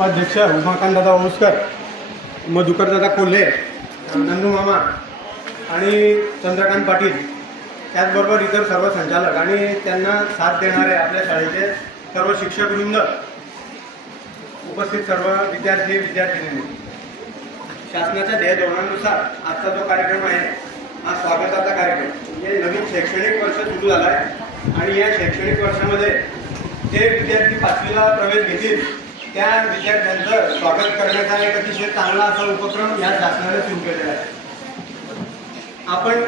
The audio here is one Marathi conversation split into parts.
अध्यक्ष उमाकांत दादा ओसकर, मधुकर दादा कोल्हे, नंदू मामा आणि चंद्रकांत पाटील, त्याचबरोबर इतर सर्व संचालक आणि त्यांना साथ देणारे आपल्या शाळेचे सर्व शिक्षकवृंद, उपस्थित सर्व विद्यार्थी विद्यार्थिनी, शासनाच्या ध्येय धोरणानुसार आजचा जो कार्यक्रम आहे हा स्वागताचा कार्यक्रम. हे नवीन शैक्षणिक वर्ष सुरू झालं आहे आणि या शैक्षणिक वर्षामध्ये जे विद्यार्थी 5वीला प्रवेश घेतील त्या विद्यार्थ्यांचं स्वागत करण्याचा एक अतिशय चांगला असा उपक्रम या शासनाने सुरू केलेला आहे. आपण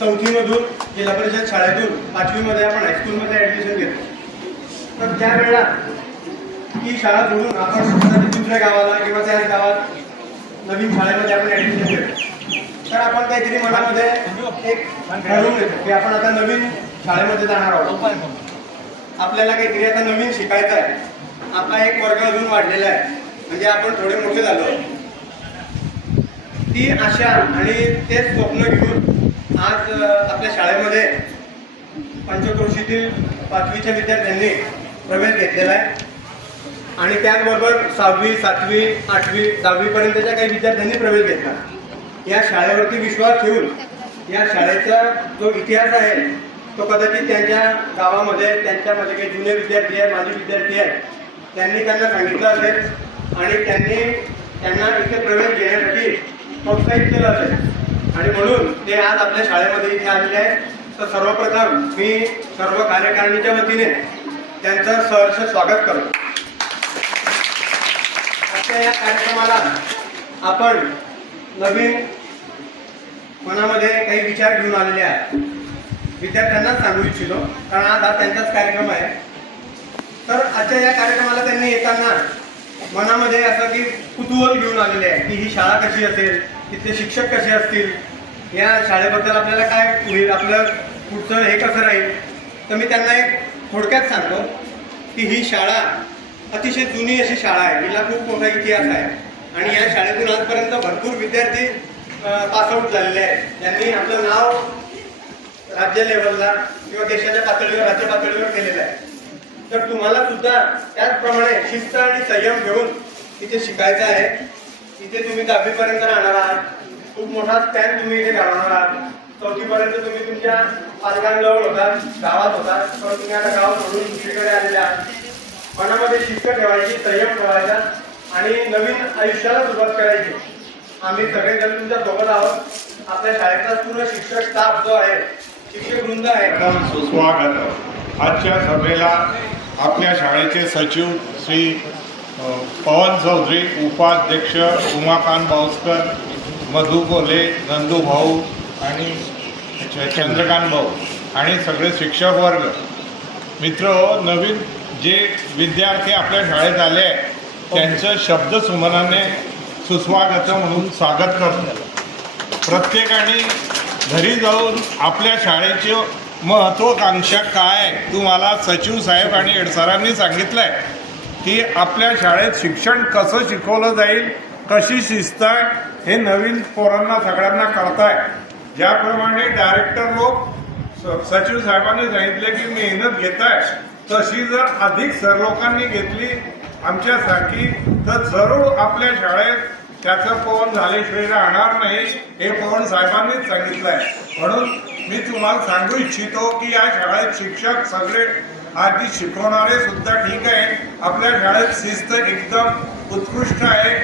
4थीमधून जिल्हा परिषद शाळेतून 5वीमध्ये आपण हायस्कूलमध्ये ॲडमिशन घेतो, तर त्यावेळेला ही शाळा सोडून आपण दुसऱ्या गावाला किंवा त्याच गावात नवीन शाळेमध्ये आपण ॲडमिशन घेतो, तर आपण काहीतरी मनामध्ये एक ठरवून येतो की आपण आता नवीन शाळेमध्ये जाणार आहोत, आपल्याला काहीतरी आता नवीन शिकायचं आहे, आपला एक वर्ग अजून वाढलेला आहे, म्हणजे आपण थोडे मोठे झालो. ती आशा आणि ते स्वप्न घेऊन आज आपल्या शाळेमध्ये पंचक्रोशीतील 5वीच्या विद्यार्थ्यांनी प्रवेश घेतलेला आहे आणि त्याचबरोबर 6वी 7वी 8वी 10वी पर्यंतच्या काही विद्यार्थ्यांनी प्रवेश घेतला. या शाळेवरती विश्वास ठेवून या शाळेचा जो इतिहास आहे तो कदाचित त्यांच्या गावामध्ये त्यांच्यामध्ये काही जुने विद्यार्थी आहेत, माजी विद्यार्थी आहेत, त्यांनी त्यांना सांगितलं असेल आणि त्यांना इथे प्रवेश घेण्यासाठी प्रोत्साहित केलं असेल आणि म्हणून ते आज आपल्या शाळेमध्ये इथे आलेले आहेत. तर सर्वप्रथम मी सर्व कार्यकारिणीच्या वतीने त्यांचं सहर्ष स्वागत करतो. आजच्या या कार्यक्रमाला आपण नवीन मनामध्ये काही विचार घेऊन आलेले आहेत, विद्यार्थ्यांना सांगू इच्छितो, कारण आज हा त्यांचाच कार्यक्रम आहे. तर आजच्या या कार्यक्रमाला त्यांनी येताना मनामध्ये असं की कुतूहल घेऊन आलेले आहे की ही शाळा कशी असेल, तिथले शिक्षक कसे असतील, या शाळेबद्दल आपल्याला काय होईल, आपलं पुढचं हे कसं राहील. तर मी त्यांना एक थोडक्यात सांगतो की ही शाळा अतिशय जुनी अशी शाळा आहे, हिला खूप मोठा इतिहास आहे आणि या शाळेतून आजपर्यंत भरपूर विद्यार्थी पासआउट झालेले आहेत, त्यांनी आपलं नाव राज्य लेवलला किंवा देशाच्या पातळीवर राज्य पातळीवर केलेलं आहे. तर तुम्हाला सुद्धा त्याचप्रमाणे शिस्त आणि संयम घेऊन इथे शिकायचं आहे. इथे तुम्ही 10वी पर्यंत राहणार आहात, खूप मोठा स्पॅन तुम्ही इथे घालवणार आहात. 4थी पर्यंत तुम्ही तुमच्या पालकांजवळ होतात, गावात होतात, पण तुम्ही आता गाव सोडून दुसरीकडे आलेले आहात. मनामध्ये शिस्त ठेवायची, संयम ठेवायचा आणि नवीन आयुष्याला सुरुवात करायची. आम्ही सगळेजण तुमच्या सोबत आहोत. आपल्या शाळेचा पूर्ण शिक्षक स्टाफ जो आहे, शिक्षक वृंद आहे, सुस्वागत. आजच्या सभेला आपल्या शाळेचे सचिव श्री पवन चौधरी, उपाध्यक्ष उमाकांत ओसकर, मधु कोल्हे, नंदू भाऊ आणि चंद्रकांत भाऊ आणि सगळे शिक्षक वर्ग मित्र, नवीन जे विद्यार्थी आपल्या शाळेत आले आहेत त्यांचं शब्दसुमनाने सुस्वागत म्हणून स्वागत करतो. प्रत्येकाने घरी जाऊन आपल्या शाळेची महत्त्वाकांक्षा काय तुम्हाला सचिव साहेब आणि हेडसरांनी सांगितलं आहे की आपल्या शाळेत शिक्षण कसं शिकवलं जाईल, कशी शिस्त आहे, हे नवीन पोरांना सगळ्यांना कळताय. ज्याप्रमाणे डायरेक्टर लोक सचिव साहेबांनी सांगितले की मेहनत घेत आहे, तशी जर अधिक सर लोकांनी घेतली आमच्यासारखी तर जरूर आपल्या शाळेत त्याचं पवन झाल्याशिवाय राहणार नाही, हे पवन साहेबांनीच सांगितलं आहे. म्हणून मी तुम्हाला सांगू इच्छितो की या शाळेत शिक्षक सगळे आधी शिकवणारे सुद्धा ठीक आहे, आपल्या शाळेत शिस्त एकदम उत्कृष्ट आहे.